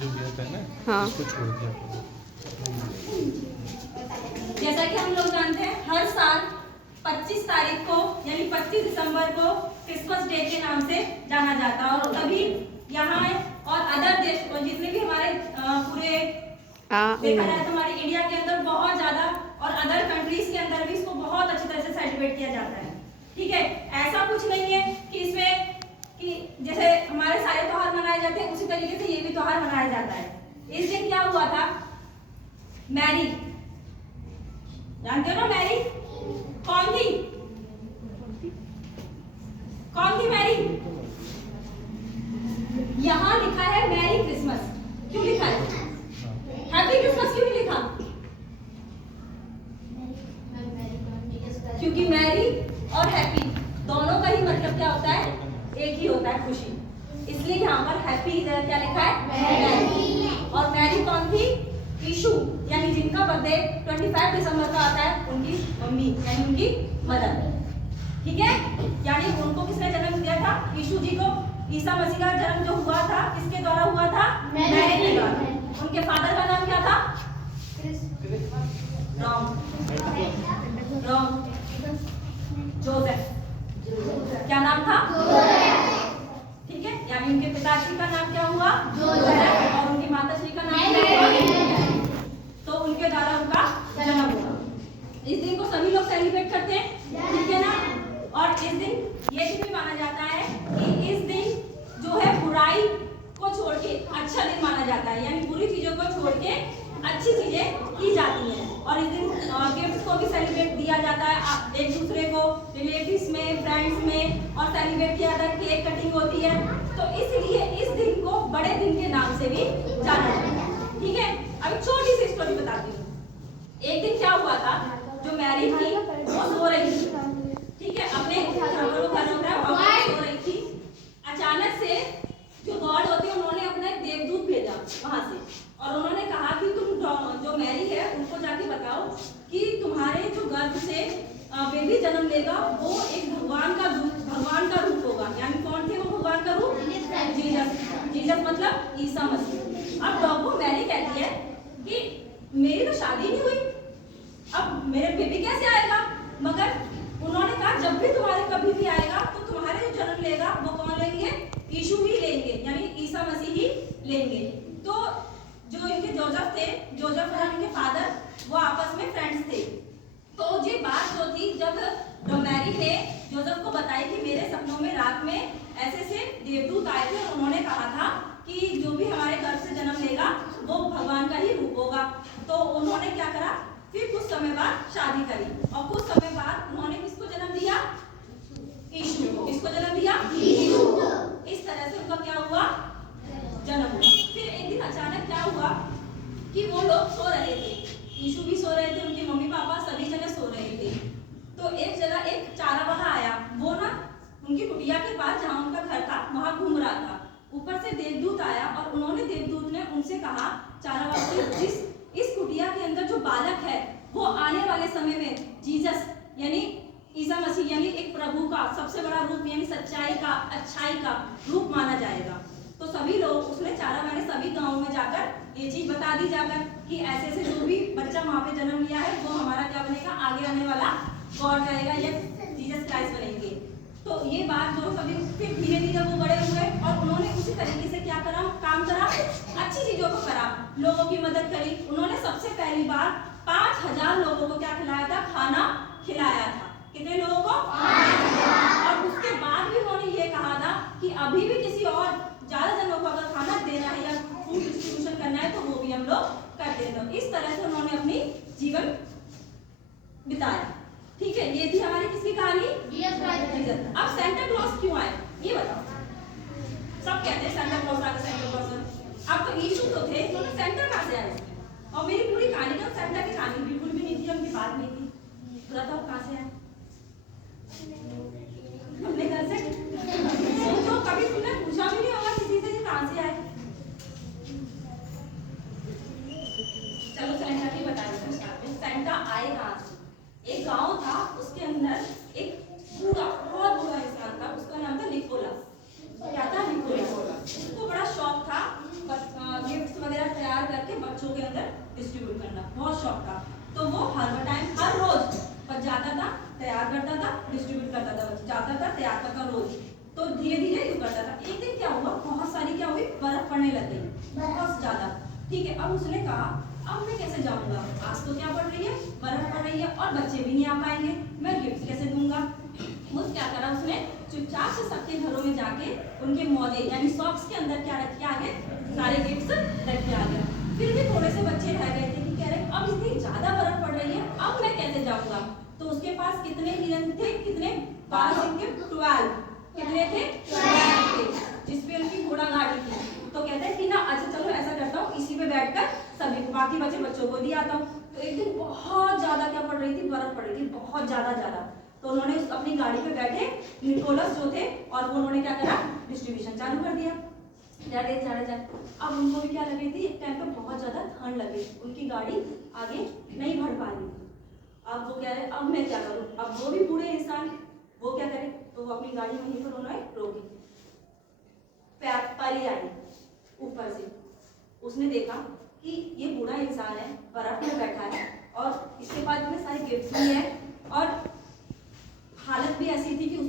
जो गया था ना, हाँ। इसको छोड़ दिया करो। जैसा कि हम लोग जानते हैं हर साल 25 तारीख को यानी 25 दिसंबर को क्रिसमस डे के नाम से जाना जाता है और तभी यहाँ और अदर देश और जितने भी हमारे पूरे देखा जाए तो हमारे इंडिया के अंदर बहुत ज्यादा और अदर कंट्रीज के अंदर भी इसको बहुत अच्छी तरह से सेलिब्रेट किया जाता है। ठीक है, ऐसा कुछ नहीं है कि इसमें कि जैसे हमारे सारे त्योहार मनाए जाते हैं उसी तरीके से ये भी त्योहार मनाया जाता है। इस दिन क्या हुआ था, मैरी, जानते हो ना मैरी कौन थी? कौन थी मैरी? यहाँ लिखा है मैरी क्रिसमस, क्यों लिखा है? हैप्पी क्रिसमस क्यों नहीं लिखा? क्योंकि मैरी और हैप्पी दोनों का ही मतलब क्या होता है, एक ही होता है, खुशी। इसलिए यहाँ पर हैप्पी क्या लिखा है, मैरी। और मैरी कौन थी? यीशु, यानी जिनका बर्थडे 25 दिसंबर का आता है, उनकी मम्मी यानी उनकी मदर। ठीक है, यानी उनको किसने जन्म दिया था? यीशु जी को। ईसा मसीह का जन्म जो हुआ था किसके द्वारा हुआ था? मैरी के द्वारा। उनके फादर का नाम क्या था? ROM Joseph. क्या नाम था? ठीक है, यानी उनके पिताजी का नाम क्या हुआ? जोसेफ। और उनकी माताश्री का नाम क्या हुआ? तो उनके द्वारा उनका जन्म हुआ। इस दिन को सभी लोग सेलिब्रेट करते हैं, ठीक है ना? और इस दिन ये भी माना जाता है कि इस दिन जो है बुराई को छोड़ के अच्छा दिन माना जाता है, यानी बुरी चीजों को छोड़ के अच्छी चीजें की जाती हैं। और इस दिन गिफ्ट्स को भी सेलिब्रेट दिया जाता है एक दूसरे को, रिलेटिव्स में, फ्रेंड्स में, और सेलिब्रेट किया जाता है, केक कटिंग होती है। तो इसलिए इस दिन को बड़े दिन के नाम से भी जाना जाता है। ठीक है, अभी छोटी सी स्टोरी बताती हूँ। एक दिन क्या हुआ था, जो मैरी थी वो सो रही थी, ठीक है, अपने सो रही थी। अचानक से जो गॉड होते हैं उन्होंने अपना एक देवदूत भेजा वहां से, और उन्होंने कहा कि तुम जो मैरी है उनको जाके बताओ कि तुम्हारे जो गर्भ से बेबी जन्म लेगा वो एक भगवान का रूप होगा। यानी कौन थे वो भगवान का रूप? जीसस मतलब ईसा मसीह। अब वो मैरी कहती है कि मेरी तो शादी नहीं हुई, अब मेरे बेबी कैसे आएगा? मगर उन्होंने कहा जब भी तुम्हारे कभी भी आएगा तो तुम्हारे जो जन्म लेगा वो कौन लेंगे? यीशु ही लेंगे, यानी ईसा मसीह ही लेंगे। तो जो इनके जोसेफ और इनके फादर वो आपस में फ्रेंड्स थे। तो ये बात जो थी, जब मैरी ने जोसेफ को बताई कि मेरे सपनों में रात में ऐसे से देवदूत आए थे और उन्होंने कहा था कि जो भी हमारे घर से जन्म लेगा वो भगवान का ही रूप होगा। तो उन्होंने क्या करा, फिर कुछ समय बाद शादी करी, और कुछ समय बाद उन्होंने किसको जन्म दिया? यीशु को। किसको जन्म दिया? यीशु को। इस तरह से उनका क्या हुआ? जन्म हुआ। फिर एक दिन अचानक क्या हुआ कि वो लोग सो रहे थे, यीशु भी सो रहे थे, उनके मम्मी पापा सभी जगह सो रहे थे। तो एक जगह एक चारावाहा आया, वो ना उनकी कुटिया के पास जहाँ उनका घर था वहां घूम रहा था। ऊपर से देवदूत आया और उन्होंने देवदूत ने उनसे कहा, चारावाहा, इस कुटिया के अंदर जो बालक है वो आने वाले समय में जीसस यानी ईसा मसीह यानी एक प्रभु का सबसे बड़ा रूप यानी सच्चाई का, अच्छाई का रूप माना जाएगा। तो सभी लोग, उसने चारावाहा ने सभी गांव में जाकर ये चीज बता दी जाकर कि ऐसे ऐसे जो भी बच्चा वहां पे जन्म लिया है वो हमारा क्या बनेगा, आगे आने वाला गॉड रहेगा, ये जीसस क्राइस्ट बनेंगे। तो ये बात जो सभी, फिर धीरे धीरे वो बड़े हुए और उन्होंने उसी तरीके से क्या करा, काम करा, अच्छी चीजों को करा, लोगों की मदद करी। उन्होंने सबसे पहली बार 5000 लोगों को क्या खिलाया था? खाना खिलाया था। कितने लोगों को? 5000। और उसके बाद भी उन्होंने ये कहा था कि अभी भी किसी और ज्यादा जनों को अगर खाना देना है या फूड डिस्ट्रीब्यूशन करना है तो वो भी हम लोग करते हैं। तो इस तरह से उन्होंने अपनी जीवन बिताया। ठीक है, ये थी हमारी किसकी कहानी? जीसस। अब सेंटा क्लॉज क्यों आए ये बताओ। सब कहते हैं सेंटा क्लॉज आ गया, सेंटा क्लॉज। अब तो यीशु तो थे, तो सेंटा कहां से आए? और मेरी पूरी कहानी का सेंटा की कहानी बिल्कुल भी नहीं थी, उनकी बात नहीं थी। बताओ कहां से आए? अपने घर से। सोचो, कभी तुमने पूछा भी नहीं होगा किसी से कि कहां से आए। चलो सेंटा की बता देते हैं। सेंटा आए कहां से? एक गांव था, उसके अंदर एक बहुत बुरा इंसान था, उसका नाम था निकोलस। क्या था? निकोलस। उसको बड़ा शौक था गिफ्ट का, बहुत शौक था। तो वो हर टाइम हर रोज पर जाता था, तैयार करता था, डिस्ट्रीब्यूट करता था, जाता था तैयार करता रोज। तो धीरे धीरे यू करता था। एक दिन क्या हुआ, बहुत सारी क्या हुई, बर्फ पड़ने लग गई बहुत ज्यादा। ठीक है, अब उसने कहा अब मैं कैसे जाऊंगा, आज तो क्या पड़ रही है, बर्फ पड़ रही है और बच्चे भी नहीं आ पाएंगे, मैं गिफ्ट कैसे दूंगा। वो क्या करा उसने, चुपचाप से सबके घरों में जाके उनके मौजे यानी सॉक्स के अंदर क्या रख के आ गए, सारे गिफ्ट्स रख के आ गया। फिर भी थोड़े से बच्चे रह गए थे कि कह रहे अब इतनी ज्यादा बर्फ पड़ रही है, अब मैं कैसे जाऊंगा। तो उसके पास कितने हिरन थे, कितने 12 कितने थे, 12 थे, जिसपे उनकी घोड़ा गाड़ी थी। तो कहते हैं कि ना अच्छा चलो ऐसा करता हूँ, इसी पे बैठकर सभी को बाकी बच्चों को दिया आता हूँ। तो एक दिन बहुत ज्यादा क्या पड़ रही थी, बर्फ पड़ रही थी बहुत ज्यादा। तो उन्होंने अपनी गाड़ी पे बैठे निकोलस जो थे और उन्होंने क्या करा, डिस्ट्रीब्यूशन चालू कर दिया। जा अब उनको भी क्या लगी थी, एक टाइम पे बहुत ज्यादा ठंड लगी, उनकी गाड़ी आगे नहीं बढ़ पा रही। अब वो कह रहे अब मैं क्या करूं, अब वो भी बूढ़े इंसान, वो क्या करे, तो वो अपनी गाड़ी वहीं पर उन्होंने रोकी। परी आई ऊपर से, उसने देखा कि ये बूढ़ा इंसान है, बर्फ में बैठा है और इसके पास इतने सारे गिफ्ट भी है